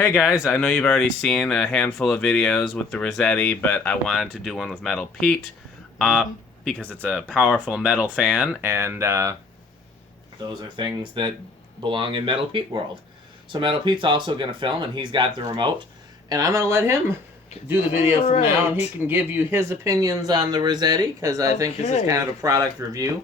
Hey guys, I know you've already seen a handful of videos with the Razzetti, but I wanted to do one with Metal Pete because it's a powerful metal fan, and those are things that belong in Metal Pete world. So Metal Pete's also going to film, and he's got the remote, and I'm going to let him do the video from now, and he can give you his opinions on the Razzetti, because I think this is kind of a product review.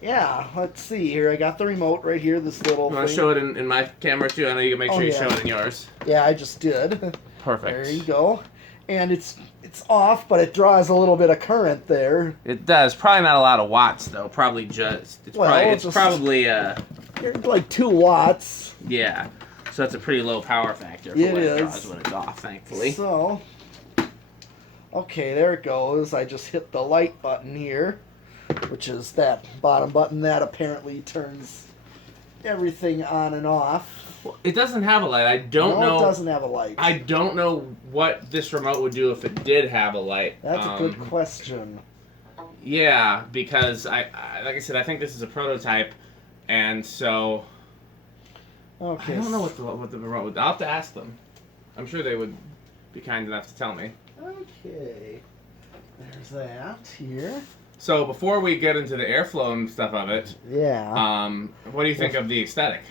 Yeah, let's see here. I got the remote right here, this little You want to show it in my camera too? I know you can make sure you show it in yours. Yeah, I just did. Perfect. There you go. And it's off, but it draws a little bit of current there. It does. Probably not a lot of watts though. Probably just it's probably like 2 watts. Yeah. So that's a pretty low power factor for what it draws when it's off, thankfully. So okay, there it goes. I just hit the light button here, which is that bottom button that apparently turns everything on and off. Well, it doesn't have a light. I don't know. No, it doesn't have a light. I don't know what this remote would do if it did have a light. That's a good question. Yeah, because I like I said, I think this is a prototype, and so okay. I don't know what the remote would. I'll have to ask them. I'm sure they would be kind enough to tell me. Okay, there's that here. So before we get into the airflow and stuff of it, yeah. What do you think of the aesthetic?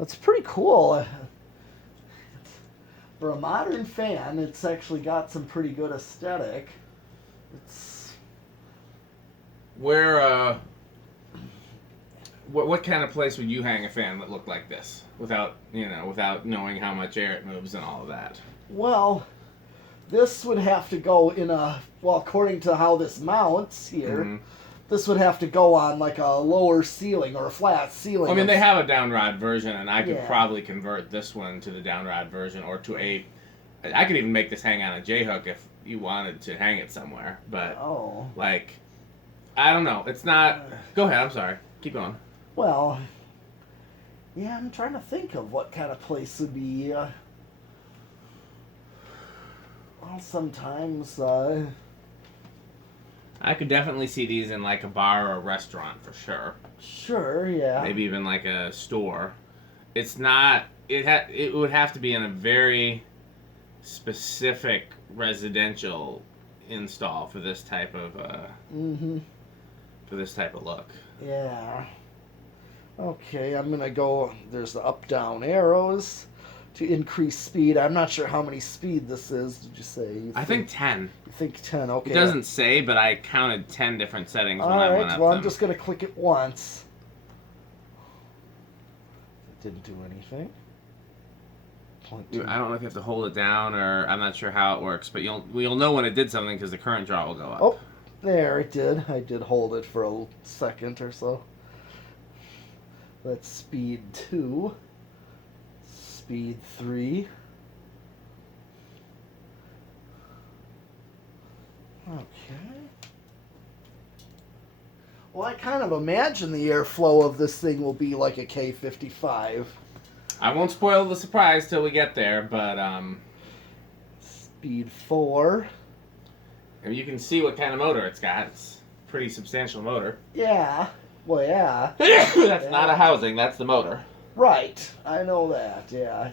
It's pretty cool. For a modern fan, it's actually got some pretty good aesthetic. It's where what kind of place would you hang a fan that looked like this without knowing how much air it moves and all of that? Well, this would have to go in according to how this mounts here, this would have to go on like a lower ceiling or a flat ceiling. I mean, they have a downrod version, and I could probably convert this one to the downrod version, or to I could even make this hang on a J-hook if you wanted to hang it somewhere, but, like, I don't know. It's not... Go ahead, I'm sorry. Keep going. Well, yeah, I'm trying to think of what kind of place would be... well, sometimes, I could definitely see these in like a bar or a restaurant for sure. Sure, yeah. Maybe even like a store. It's not. It would have to be in a very specific residential install for this type of for this type of look. Yeah. Okay, I'm gonna go. There's the up-down arrows to increase speed. I'm not sure how many speed this is. Did you say? I think 10. You think 10? Okay. It doesn't say, but I counted 10 different settings when I went up well, them. I'm just gonna click it once. It didn't do anything. I don't know if you have to hold it down, or I'm not sure how it works, but you'll know when it did something because the current draw will go up. Oh, there it did. I did hold it for a second or so. That's speed 2. Speed 3. Okay. Well, I kind of imagine the airflow of this thing will be like a K55. I won't spoil the surprise till we get there, but Speed 4. And you can see what kind of motor it's got. It's a pretty substantial motor. Yeah. Well, yeah. That's not a housing, that's the motor. Right, I know that, yeah.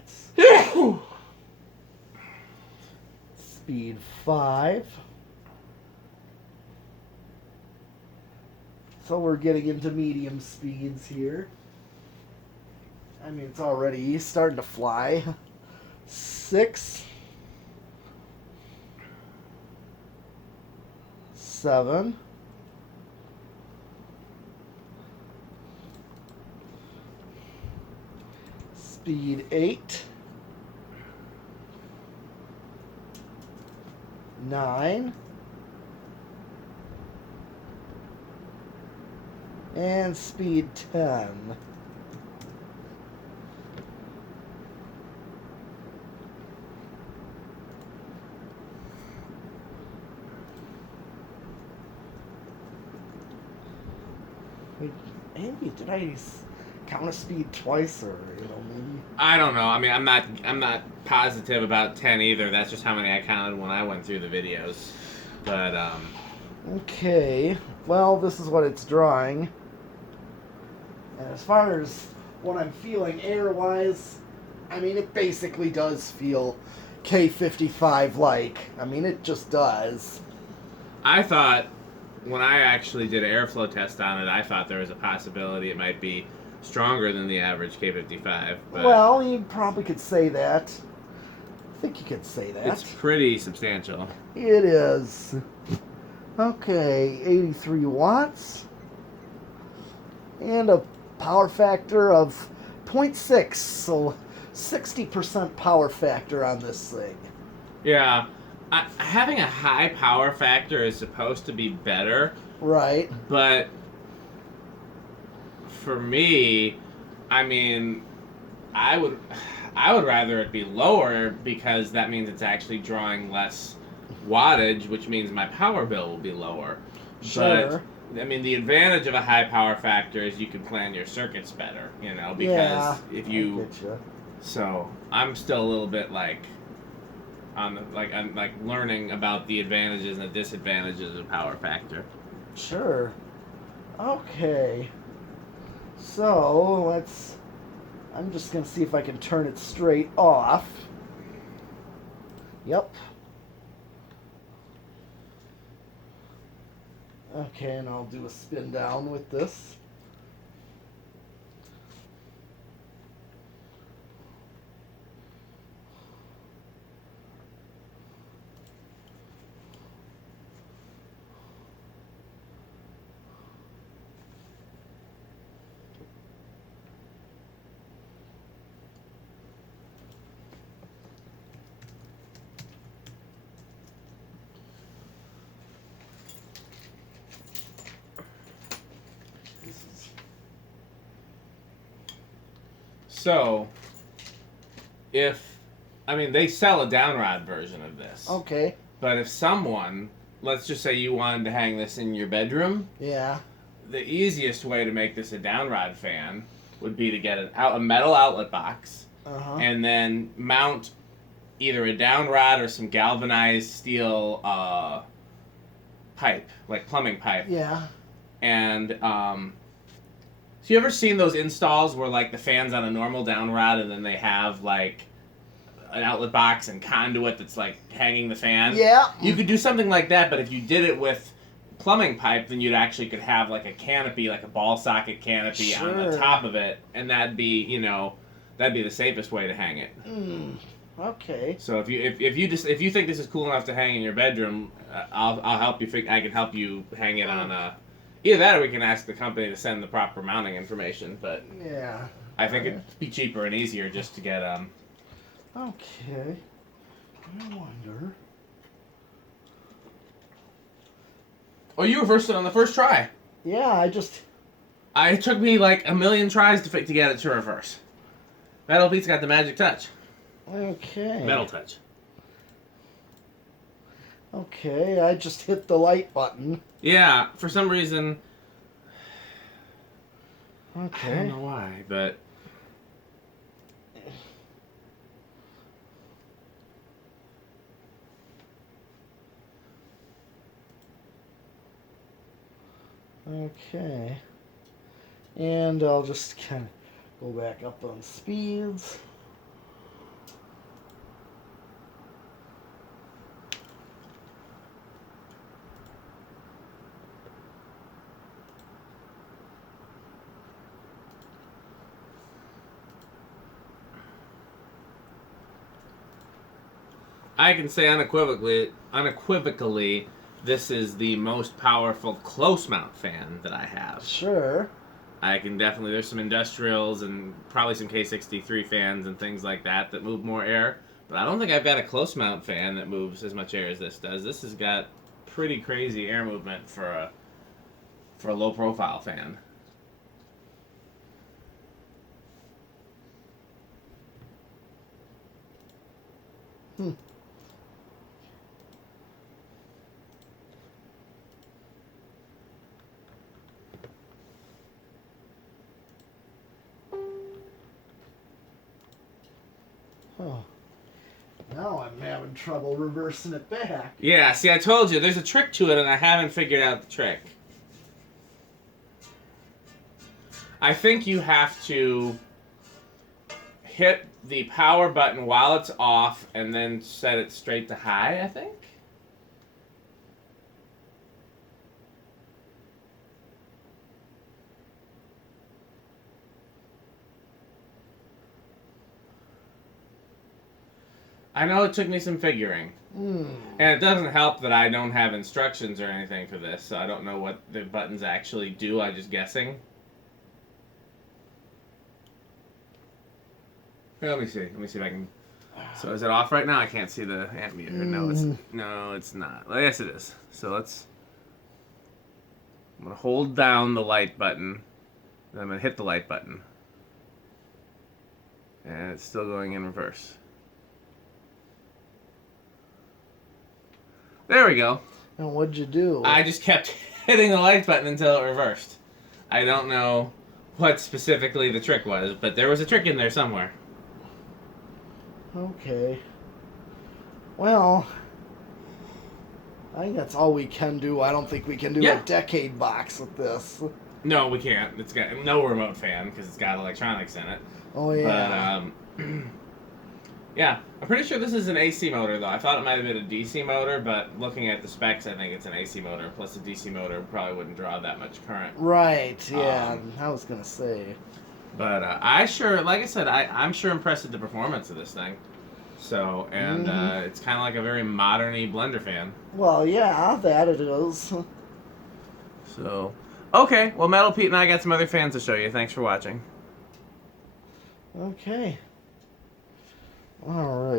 Speed 5. So we're getting into medium speeds here. I mean, it's already starting to fly. 6. 7. Speed 8. 9. And speed 10. Maybe did I count a speed twice, or maybe? I don't know. I mean, I'm not positive about 10 either. That's just how many I counted when I went through the videos. But Okay, well, this is what it's drawing. And as far as what I'm feeling air-wise, I mean, it basically does feel K55-like. I mean, it just does. I thought, when I actually did an airflow test on it, I thought there was a possibility it might be stronger than the average K55. But Well, you probably could say that. I think you could say that. it's pretty substantial. It is. Okay, 83 watts. And a power factor of 0.6, so 60% power factor on this thing. Yeah. Having a high power factor is supposed to be better. Right. But for me, I mean, I would rather it be lower because that means it's actually drawing less wattage, which means my power bill will be lower. Sure. But I mean, the advantage of a high power factor is you can plan your circuits better, you know, because Yeah, if you I get you. so I'm still a little bit like I'm learning about the advantages and the disadvantages of power factor. Sure. Okay. So, I'm just going to see if I can turn it straight off. Yep. Okay, and I'll do a spin down with this. So, they sell a downrod version of this. Okay. But if someone, let's just say you wanted to hang this in your bedroom, Yeah. the easiest way to make this a downrod fan would be to get a metal outlet box Uh-huh. and then mount either a downrod or some galvanized steel pipe, like plumbing pipe. Yeah. And so you ever seen those installs where like the fan's on a normal downrod and then they have like an outlet box and conduit that's like hanging the fan? Yeah. You could do something like that, but if you did it with plumbing pipe, then you'd actually could have like a canopy, like a ball socket canopy on the Sure. top of it, and that'd be the safest way to hang it. Okay. So if you think this is cool enough to hang in your bedroom, I'll help you. I can help you hang it on a. Either that, or we can ask the company to send the proper mounting information. But Yeah. I think it'd be cheaper and easier just to get Okay. I wonder. Oh, you reversed it on the first try. Yeah, It took me like a million tries to get it to reverse. Metal Pete's got the magic touch. Okay. Metal touch. Okay, I just hit the light button. Yeah, for some reason. I don't Okay. know why, but. Okay. And I'll just kind of go back up on speeds. I can say unequivocally, this is the most powerful close mount fan that I have. Sure. I can definitely, there's some industrials and probably some K63 fans and things like that move more air, but I don't think I've got a close mount fan that moves as much air as this does. This has got pretty crazy air movement for a low profile fan. Oh. Now I'm having trouble reversing it back. Yeah, see, I told you, there's a trick to it, and I haven't figured out the trick. I think you have to hit the power button while it's off and then set it straight to high, I think. I know it took me some figuring. And it doesn't help that I don't have instructions or anything for this, so I don't know what the buttons actually do. I'm just guessing. Here, let me see. Let me see if I can. So is it off right now? I can't see the amp meter. No, it's not. Well, yes, it is. So let's. I'm gonna hold down the light button. Then I'm gonna hit the light button, and it's still going in reverse. There we go. And what'd you do? I just kept hitting the light button until it reversed. I don't know what specifically the trick was, but there was a trick in there somewhere. Okay. Well, I think that's all we can do. I don't think we can do a decade box with this. No, we can't. It's got no remote fan because it's got electronics in it. Oh, yeah. But, yeah, I'm pretty sure this is an AC motor, though. I thought it might have been a DC motor, but looking at the specs, I think it's an AC motor. Plus, a DC motor probably wouldn't draw that much current. Right, yeah. I was going to say. But like I said, I'm sure impressed with the performance of this thing. So, and it's kind of like a very modern-y blender fan. Well, yeah, that it is. So, okay. Well, Metal Pete and I got some other fans to show you. Thanks for watching. Okay. All right.